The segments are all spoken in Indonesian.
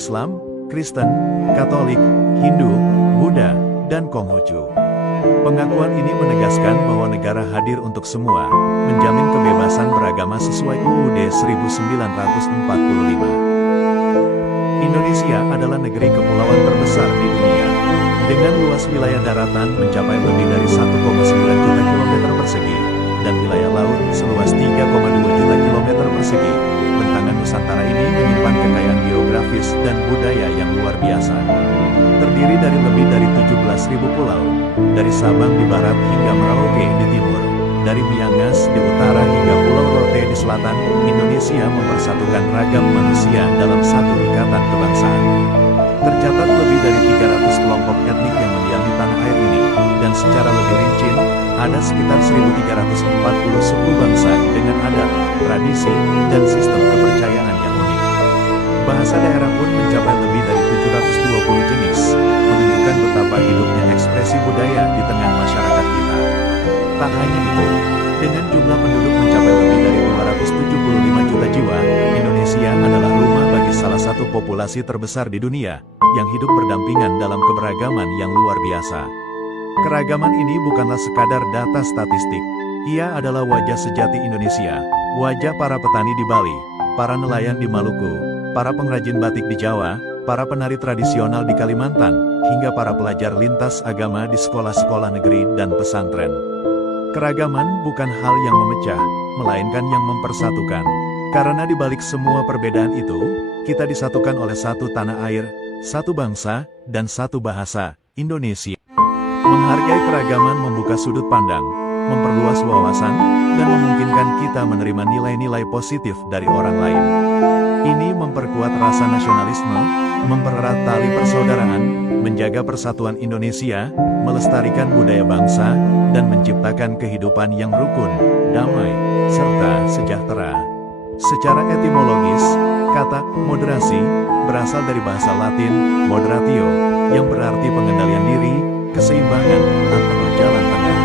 Islam, Kristen, Katolik, Hindu, Buddha, dan Konghucu. Pengakuan ini menegaskan bahwa negara hadir untuk semua, menjamin kebebasan beragama sesuai UUD 1945. Indonesia adalah negeri kepulauan terbesar di dunia, dengan luas wilayah daratan mencapai lebih dari 1,9 juta kilometer persegi, dan wilayah laut seluas 3,2 juta kilometer persegi. Bentangan Nusantara ini menyimpan kekayaan geografis dan budaya yang luar biasa. Terdiri dari lebih dari 17.000 pulau, dari Sabang di barat hingga Merauke di timur, dari Miangas di utara hingga Pulau Rote di selatan. Indonesia mempersatukan ragam manusia dalam satu ikatan kebangsaan. Tercatat lebih dari 300 kelompok etnik yang mendiami tanah air ini, dan secara lebih rinci, ada sekitar 1.340 suku bangsa dengan adat, tradisi, dan sistem kepercayaan yang unik. Bahasa daerah pun mencapai lebih dari 720 jenis, menunjukkan betapa hidupnya ekspresi budaya di tengah masyarakat kita. Tak hanya itu, dengan jumlah penduduk mencapai lebih dari 275 juta jiwa, Indonesia adalah rumah bagi salah satu populasi terbesar di dunia, yang hidup berdampingan dalam keberagaman yang luar biasa. Keragaman ini bukanlah sekadar data statistik. Ia adalah wajah sejati Indonesia, wajah para petani di Bali, para nelayan di Maluku, para pengrajin batik di Jawa, para penari tradisional di Kalimantan, hingga para pelajar lintas agama di sekolah-sekolah negeri dan pesantren. Keragaman bukan hal yang memecah, melainkan yang mempersatukan. Karena di balik semua perbedaan itu, kita disatukan oleh satu tanah air, satu bangsa, dan satu bahasa, Indonesia. Menghargai keragaman membuka sudut pandang, memperluas wawasan, dan memungkinkan kita menerima nilai-nilai positif dari orang lain. Ini memperkuat rasa nasionalisme, mempererat tali persaudaraan, menjaga persatuan Indonesia, melestarikan budaya bangsa, dan menciptakan kehidupan yang rukun, damai, serta sejahtera. Secara etimologis, kata moderasi berasal dari bahasa Latin moderatio, yang berarti pengendalian diri, keseimbangan, atau jalan tengah.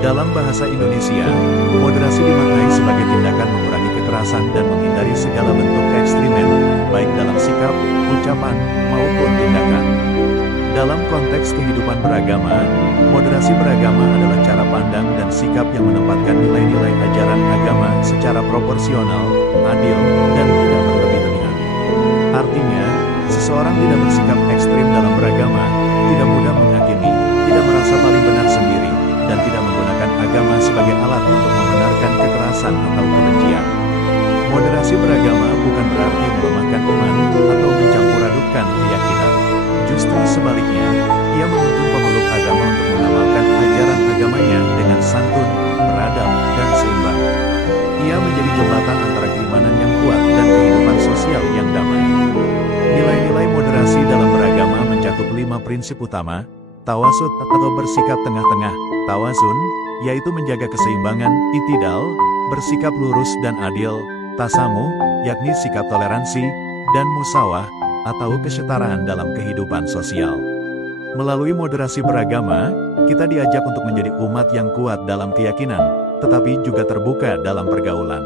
Dalam bahasa Indonesia, moderasi dimaknai sebagai tindakan mengurangi kekerasan dan menghindari segala bentuk keekstrimen, baik dalam sikap, ucapan, maupun tindakan. Dalam konteks kehidupan beragama, moderasi beragama adalah cara pandang dan sikap yang menempatkan nilai-nilai ajaran agama secara proporsional, adil, dan tidak berlebih-lebihan. Artinya, seseorang tidak bersikap ekstrim dalam beragama, tidak mudah menghakimi, tidak merasa paling benar sendiri, dan tidak menggunakan agama sebagai alat untuk membenarkan kekerasan atau kebencian. Moderasi beragama bukan berarti melemahkan iman atau mencampur-adukkan keyakinan. Justru sebaliknya, ia menuntun pemeluk agama untuk mengamalkan ajaran agamanya dengan santun, beradab, dan seimbang. Ia menjadi jembatan antara keimanan yang kuat dan kehidupan sosial yang damai. Nilai-nilai moderasi dalam beragama mencakup 5 prinsip utama: tawasud atau bersikap tengah-tengah, tawazun, yaitu menjaga keseimbangan, itidal, bersikap lurus dan adil, tasamuh, yakni sikap toleransi, dan musawah, atau kesetaraan dalam kehidupan sosial. Melalui moderasi beragama, kita diajak untuk menjadi umat yang kuat dalam keyakinan, tetapi juga terbuka dalam pergaulan.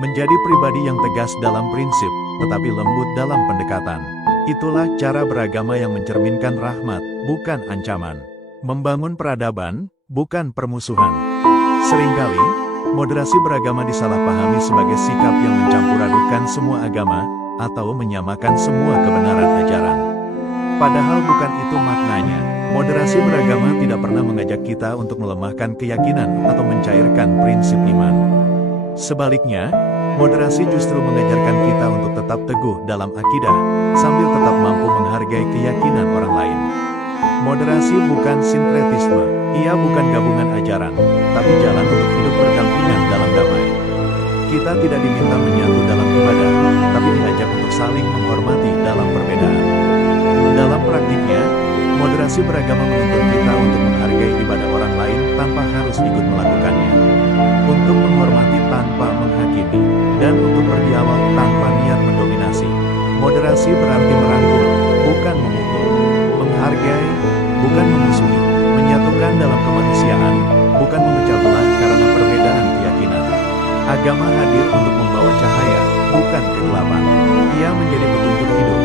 Menjadi pribadi yang tegas dalam prinsip, tetapi lembut dalam pendekatan. Itulah cara beragama yang mencerminkan rahmat, bukan ancaman. Membangun peradaban, bukan permusuhan. Seringkali, moderasi beragama disalahpahami sebagai sikap yang mencampur-adukan semua agama, atau menyamakan semua kebenaran ajaran. Padahal bukan itu maknanya. Moderasi beragama tidak pernah mengajak kita untuk melemahkan keyakinan atau mencairkan prinsip iman. Sebaliknya, moderasi justru mengajarkan kita untuk tetap teguh dalam akidah, sambil tetap mampu menghargai keyakinan orang lain. Moderasi bukan sinkretisme, ia bukan gabungan ajaran, tapi jalan untuk hidup berdampingan dalam damai. Kita tidak diminta menyatu dalam ibadah, tapi diajak untuk saling menghormati dalam perbedaan. Dalam praktiknya, moderasi beragama menuntun kita untuk menghargai ibadah orang lain tanpa harus ikut melakukannya, untuk menghormati tanpa menghakimi, dan untuk berdialog tanpa niat mendominasi. Moderasi berarti merangkul, bukan memukul, menghargai, bukan memusuhi, menyatukan dalam kemanusiaan, bukan memecah belah karena perbedaan keyakinan. Agama hadir untuk membawa cahaya, bukan kegelapan. Ia menjadi petunjuk hidup,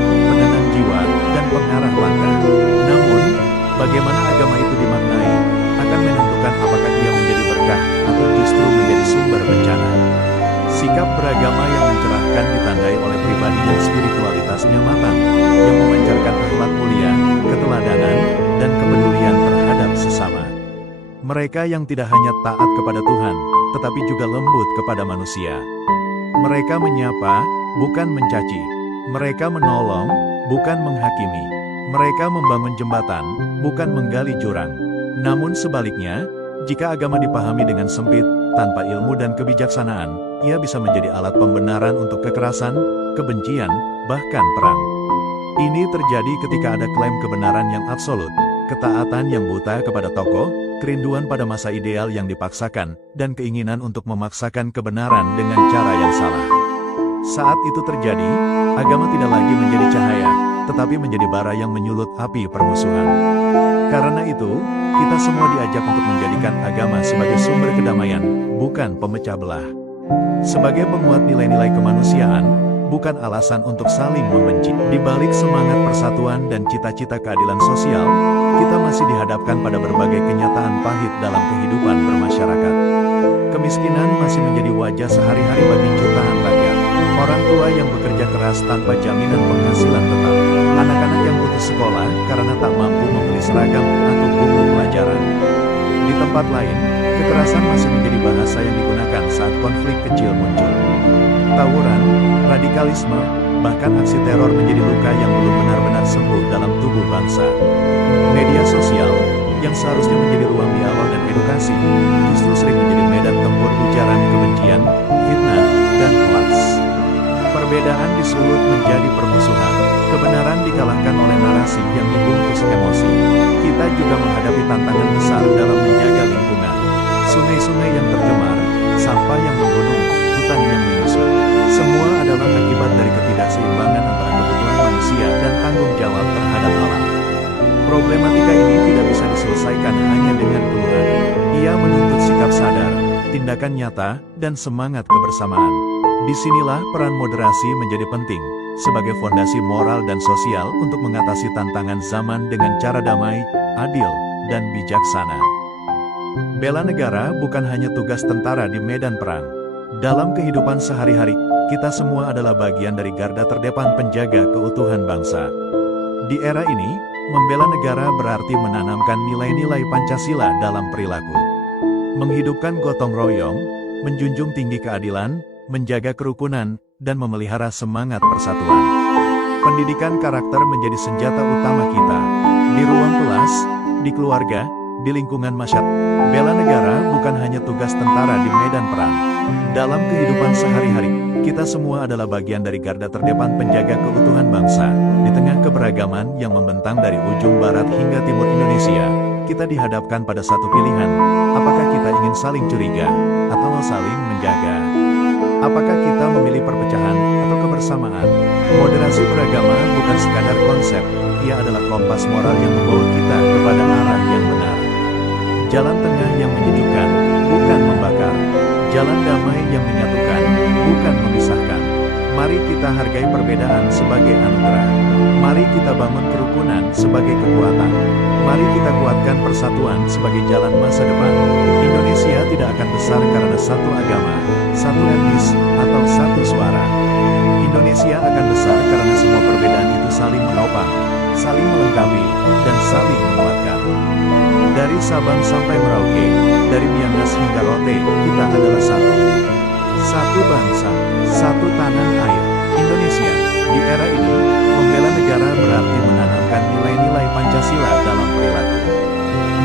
Mereka yang tidak hanya taat kepada Tuhan, tetapi juga lembut kepada manusia. Mereka menyapa, bukan mencaci. Mereka menolong, bukan menghakimi. Mereka membangun jembatan, bukan menggali jurang. Namun sebaliknya, jika agama dipahami dengan sempit, tanpa ilmu dan kebijaksanaan, ia bisa menjadi alat pembenaran untuk kekerasan, kebencian, bahkan perang. Ini terjadi ketika ada klaim kebenaran yang absolut, ketaatan yang buta kepada tokoh, kerinduan pada masa ideal yang dipaksakan, dan keinginan untuk memaksakan kebenaran dengan cara yang salah. Saat itu terjadi, agama tidak lagi menjadi cahaya, tetapi menjadi bara yang menyulut api permusuhan. Karena itu, kita semua diajak untuk menjadikan agama sebagai sumber kedamaian, bukan pemecah belah. Sebagai penguat nilai-nilai kemanusiaan, bukan alasan untuk saling membenci. Di balik semangat persatuan dan cita-cita keadilan sosial, kita masih dihadapkan pada berbagai kenyataan pahit dalam kehidupan bermasyarakat. Kemiskinan masih menjadi wajah sehari-hari bagi jutaan rakyat. Orang tua yang bekerja keras tanpa jaminan penghasilan tetap. Anak-anak yang putus sekolah karena tak mampu membeli seragam atau buku pelajaran. Di tempat lain, kekerasan masih menjadi bahasa yang digunakan saat konflik kecil muncul. Tawuran, radikalisme, bahkan aksi teror menjadi luka yang belum benar-benar sembuh dalam tubuh bangsa. Media sosial, yang seharusnya menjadi ruang dialog dan edukasi, justru sering menjadi medan tempur ujaran kebencian, fitnah, dan hoaks. Perbedaan disulut menjadi permusuhan, kebenaran dikalahkan oleh narasi yang dibungkus emosi. Kita juga menghadapi tantangan besar dalam menjaga lingkungan. Sungai-sungai yang tercemar, sampah yang menggunung, hutan yang menyusut. Semua adalah akibat dari ketidakseimbangan antara kebutuhan manusia dan tanggung jawab terhadap alam. Problematika ini tidak bisa diselesaikan hanya dengan keluhan. Ia menuntut sikap sadar, tindakan nyata, dan semangat kebersamaan. Disinilah peran moderasi menjadi penting, sebagai fondasi moral dan sosial untuk mengatasi tantangan zaman dengan cara damai, adil, dan bijaksana. Bela negara bukan hanya tugas tentara di medan perang. Dalam kehidupan sehari-hari, kita semua adalah bagian dari garda terdepan penjaga keutuhan bangsa. Di era ini, membela negara berarti menanamkan nilai-nilai Pancasila dalam perilaku. Menghidupkan gotong royong, menjunjung tinggi keadilan, menjaga kerukunan, dan memelihara semangat persatuan. Pendidikan karakter menjadi senjata utama kita. Di ruang kelas, di keluarga, di lingkungan masyarakat. Bela negara bukan hanya tugas tentara di medan perang. Dalam kehidupan sehari-hari, kita semua adalah bagian dari garda terdepan penjaga keutuhan bangsa. Di tengah keberagaman yang membentang dari ujung barat hingga timur Indonesia, kita dihadapkan pada satu pilihan. Apakah kita ingin saling curiga, atau saling menjaga? Apakah kita memilih perpecahan, atau kebersamaan? Moderasi beragama bukan sekadar konsep, ia adalah kompas moral yang membawa kita kepada arah yang benar. Jalan tengah yang menyejukkan, bukan membakar. Jalan damai yang menyatukan, bukan memisahkan. Mari kita hargai perbedaan sebagai anugerah. Mari kita bangun kerukunan sebagai kekuatan. Mari kita kuatkan persatuan sebagai jalan masa depan. Indonesia tidak akan besar karena satu agama, satu etnis, atau satu suara. Indonesia akan besar karena semua perbedaan itu saling menopang, saling melengkapi, dan saling menguatkan. Dari Sabang sampai Merauke, dari Miangas hingga Rote, kita adalah satu. Satu bangsa, satu tanah air, Indonesia. Di era ini, membela negara berarti menanamkan nilai-nilai Pancasila dalam perilaku.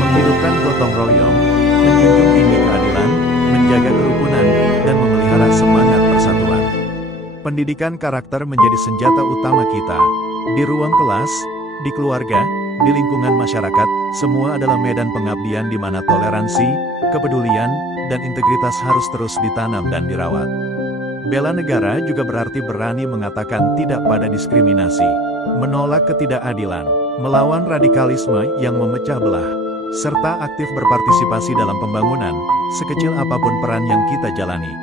Menghidupkan gotong royong, menjunjung tinggi keadilan, menjaga kerukunan, dan memelihara semangat persatuan. Pendidikan karakter menjadi senjata utama kita. Di ruang kelas, di keluarga, di lingkungan masyarakat, semua adalah medan pengabdian di mana toleransi, kepedulian, dan integritas harus terus ditanam dan dirawat. Bela negara juga berarti berani mengatakan tidak pada diskriminasi, menolak ketidakadilan, melawan radikalisme yang memecah belah, serta aktif berpartisipasi dalam pembangunan, sekecil apapun peran yang kita jalani.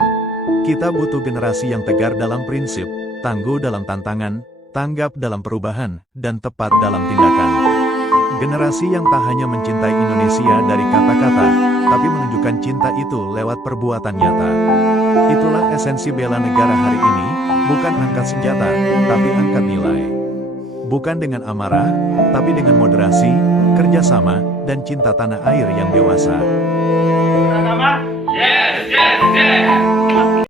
Kita butuh generasi yang tegar dalam prinsip, tangguh dalam tantangan, tanggap dalam perubahan, dan tepat dalam tindakan. Generasi yang tak hanya mencintai Indonesia dari kata-kata, tapi menunjukkan cinta itu lewat perbuatan nyata. Itulah esensi bela negara hari ini, bukan angkat senjata, tapi angkat nilai. Bukan dengan amarah, tapi dengan moderasi, kerjasama, dan cinta tanah air yang dewasa. Sama? Yes, yes, yes.